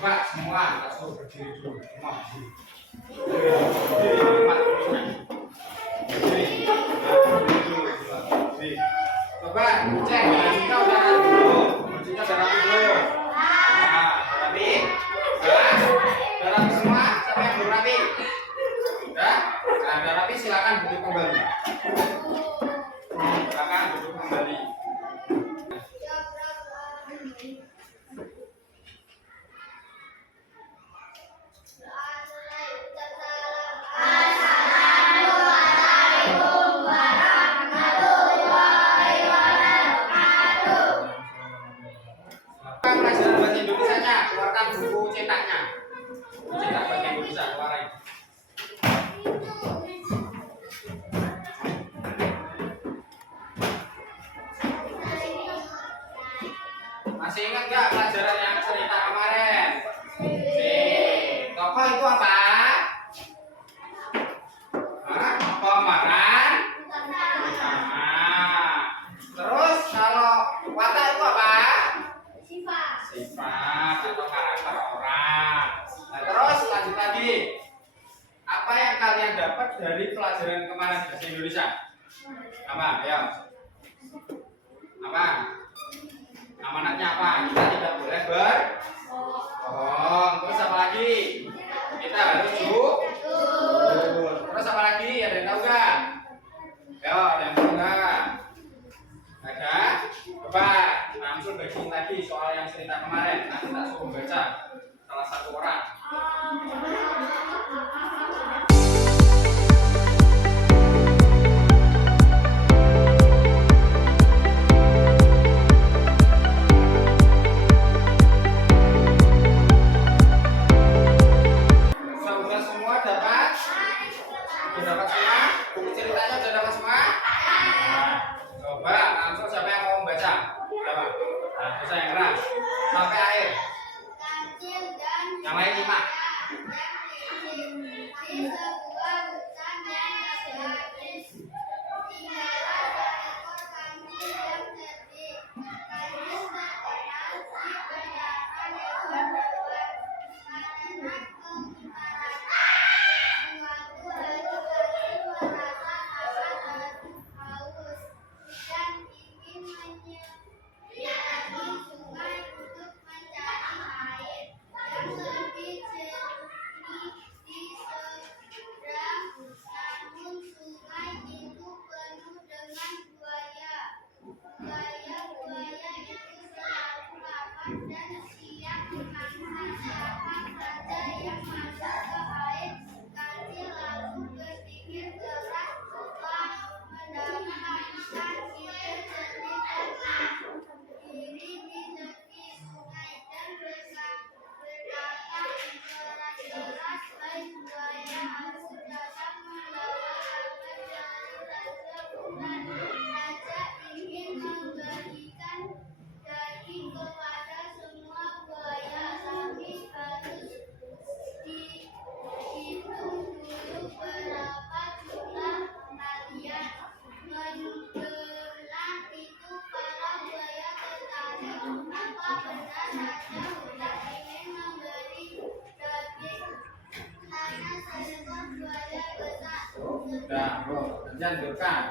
Coba semua kita suruh berdiri dulu. Semua berdiri. Berdiri di tempat duduknya. Berdiri. Coba cek bajunya udah rapi dulu. Bajunya udah rapi dulu. Nah, udah rapi. Udah rapi semua. Siapa yang belum rapi? Udah? Nah, udah rapi silakan duduk kembali. Silakan duduk kembali. Pelajaran bahasa Indonesia-nya, keluarkan buku cetaknya. Buku cetak bahasa Indonesia, keluarin. Masih ingat nggak pelajaran yang cerita kemarin? Tokoh itu apa? Hah? Pemeran? Nah. Terus kalau watak itu apa? Sifat atau karakter orang. Nah, terus lanjut lagi. Apa yang kalian dapat dari pelajaran kemarin bahasa Indonesia? Apa? Ayo. Apa? Amanatnya apa? Kita tidak boleh berbohong. Terus apa lagi? Kita harus jujur. Terus apa lagi? Ada yang tahu nggak? Ayo, ada yang tahu nggak? Ada? Coba langsung bagiin lagi soal yang cerita kemarin. Nanti tak suruh baca salah satu orang. Sudah semua dapat? Sudah dapat semua? Buku ceritanya sudah dapat semua? Nah, coba langsung siapa yang mau membaca? Coba. Nah, bisa yang keras. Sampai akhir. Yang lain 5. Sudah, jangan durkan.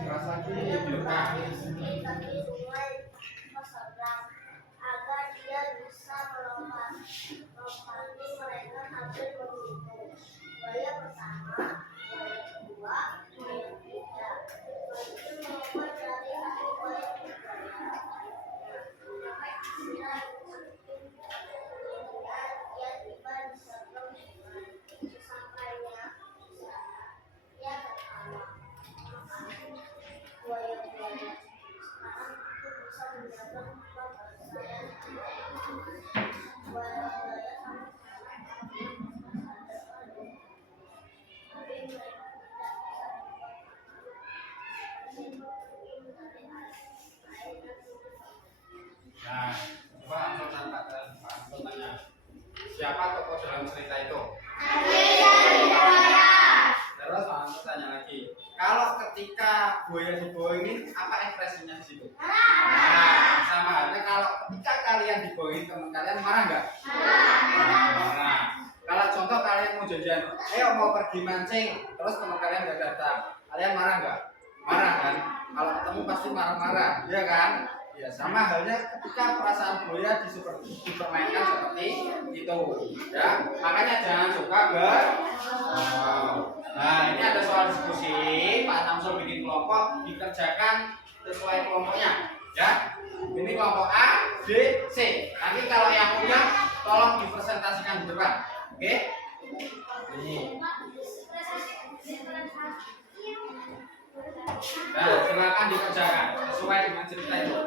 Keras lagi, durkan. Agar dia bisa melompati mereka hampir begitu. Buaya pertama, buaya kedua, buaya ketiga. Begitu melompat dari satu buaya ke buaya. Sampai akhirnya dia tiba di sebelum sungai. Sesampainya di sana, dia tertawa. Buaya Siapa tokoh dalam cerita itu? Terus Mas tanya lagi. Kalau ketika buaya dibohongin, apa ekspresinya di situ? Nah, sama halnya kalau ketika kalian dibohongin teman kalian, marah nggak? Marah. Kalau contoh kalian mau jajan, ayo mau pergi mancing, terus teman kalian nggak datang, kalian marah nggak? Marah kan? Kalau ketemu pasti marah-marah, ya kan? Ya sama halnya ketika perasaan buaya dipermainkan seperti itu, ya. Makanya jangan suka Nah, ini ada soal diskusi. Pak Samsul bikin kelompok, dikerjakan sesuai kelompoknya, ya. Ini kelompok A, B, C. Nanti kalau yang punya, tolong dipresentasikan di depan, oke? Ini. Nah, silakan dikerjakan sesuai dengan cerita itu.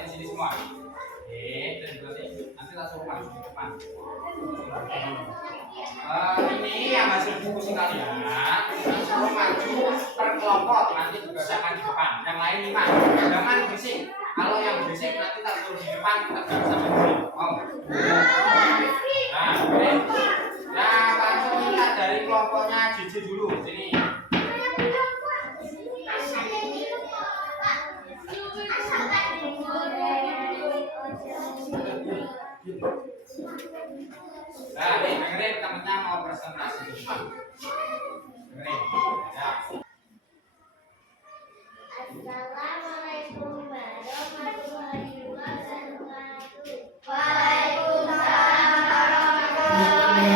Dan sini semua. Nanti langsung maju di depan. Ini yang hasil diskusi kalian, langsung maju per kelompok. Nanti juga akan di depan. Yang lain 5. Jangan berisik. Kalau yang berisik nanti tak suruh di depan, kita bisa sampai dulu. Mau? Nah, oke. Nah, langsung lihat dari kelompoknya JJ dulu. Sini. Nah, nih, dengerin temennya mau presentasi di depan. Dengerin. Ya. Assalamualaikum warahmatullahi wabarakatuh. Waalaikumsalam warahmatullahi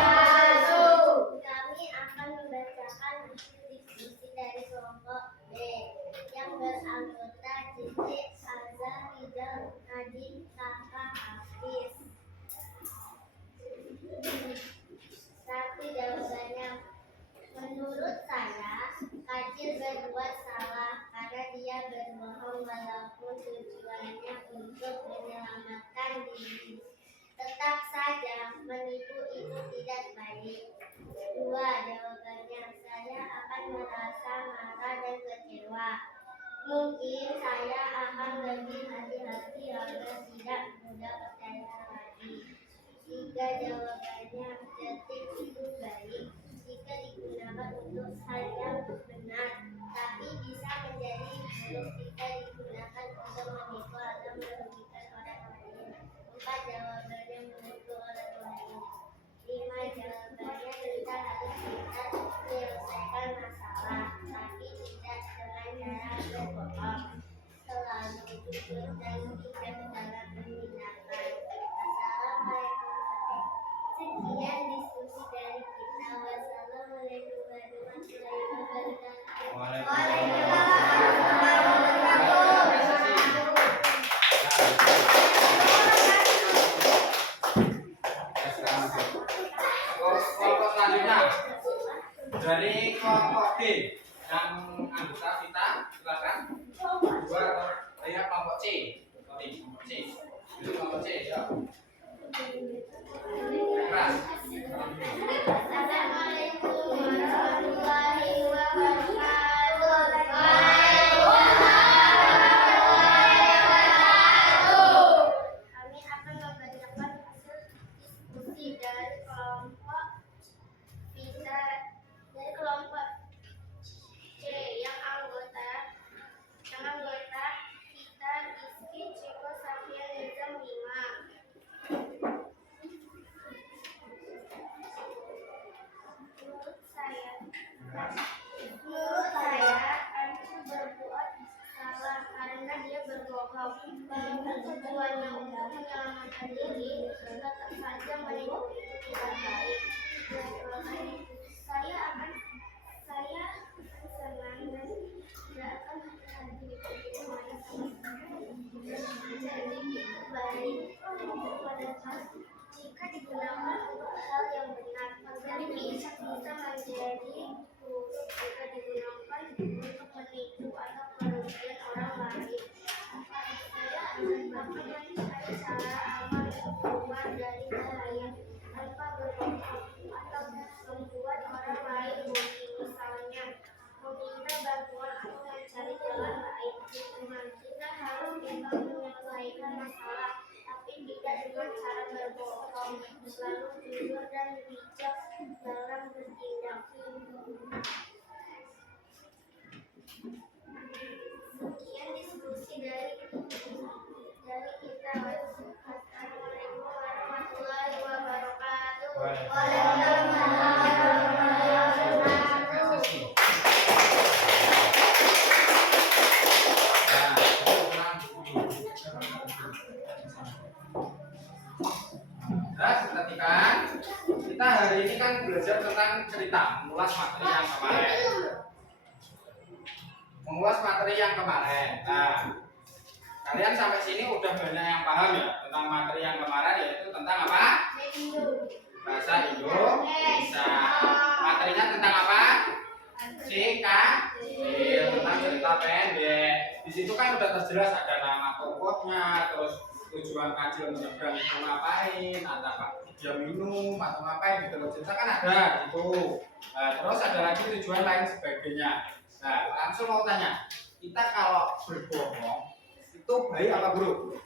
wabarakatuh. Kami akan membacakan hasil diskusi dari kelompok B yang beranggota Cici, Azza, Ridal, Nadine, Kakak, Hafiz. Satu jawabannya, menurut saya Kacil berbuat salah karena dia berbohong walaupun tujuannya untuk menyelamatkan diri. Tetap saja menipu itu tidak baik. Dua jawabannya, saya akan merasa marah dan kecewa. Mungkin saya akan lebih hati-hati agar tidak mudah percaya lagi. Tiga jawabannya, detik itu baik jika digunakan untuk hal yang benar, tapi bisa menjadi buruk jika digunakan untuk menipu atau merugikan orang lain. 4 jawabannya menipu orang lain. 5 jawabannya kita harus bisa menyelesaikan masalah, tapi tidak dengan cara berbohong. Selalu jujur dan bijak dalam tindakan. Assalamualaikum. Sekian diskusi dari kita. Wassalamualaikum warahmatullahi wabarakatuh. Waalaikumsalam warahmatullahi wabarakatuh. Kelompok selanjutnya dari kelompok B yang anggota kita, silakan. Dua, lihat kelompok C. Sorry, kelompok C. Itu kelompok C, ya. Keras. Assalamualaikum warahmatullahi wabarakatuh. Kami akan membacakan hasil diskusi dari kelompok C yang anggota Vita, Rizky, Ciko, Safia, Nizam, 5. Menurut saya, Ancu berbuat salah karena dia berbohong. Walaupun tujuannya untuk menyelamatkan diri, tetap saja menipu itu tidak baik. Saya akan senang dan tidak akan hati-hati di mana jadi itu baik padahal jika digunakan untuk hal yang benar, tapi bisa menjadi buruk jika digunakan untuk menipu atau merugikan orang lain. Saya akan mencari cara aman untuk keluar dari bahaya tanpa berbohong atau membuat orang lain rugi, misalnya meminta bantuan atau mencari jalan lain. Kita harus bisa menyelesaikan masalah, tapi tidak dengan cara berbohong. Selalu jujur dan bijak dalam bertindak. Sekian diskusi dari kita. Assalamualaikum warahmatullahi wabarakatuh. Perhatikan, kita hari ini kan belajar tentang cerita, mengulas materi yang kemarin. Nah, kalian sampai sini udah banyak yang paham ya tentang materi yang kemarin, yaitu tentang apa? Bahasa Indonesia. Materinya tentang apa? Tentang cerita pendek. Di situ kan udah terjelas ada nama tokohnya, terus tujuan kajian menyeberang itu ngapain, apa dia minum atau ngapain gitu loh, cerita kan ada gitu. Nah, terus ada lagi tujuan lain sebagainya. Nah, langsung mau tanya, kita kalau berbohong itu baik apa buruk?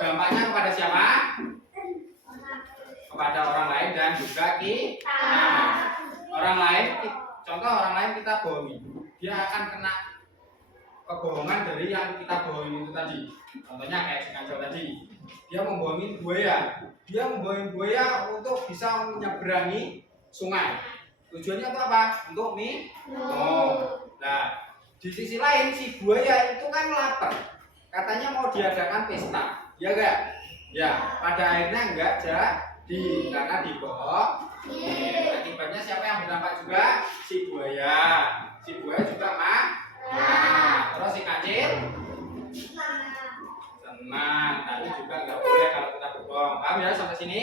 Dampaknya kepada siapa? Kepada orang lain dan juga kita. Orang lain, contoh orang lain kita bohongi, dia akan kena kebohongan dari yang kita bohongin itu tadi. Contohnya kayak si Kancil tadi, dia membohongin buaya untuk bisa menyeberangi sungai. Tujuannya itu apa? Untuk minum. Nah, di sisi lain si buaya itu kan lapar, katanya mau diadakan pesta, ya enggak? Ya, pada akhirnya enggak jadi karena dibohong. Akibatnya siapa yang berdampak juga? Si buaya. Si buaya juga terus si Kancil senang, tapi juga nggak boleh kalau kita berbohong. Paham ya sampai sini?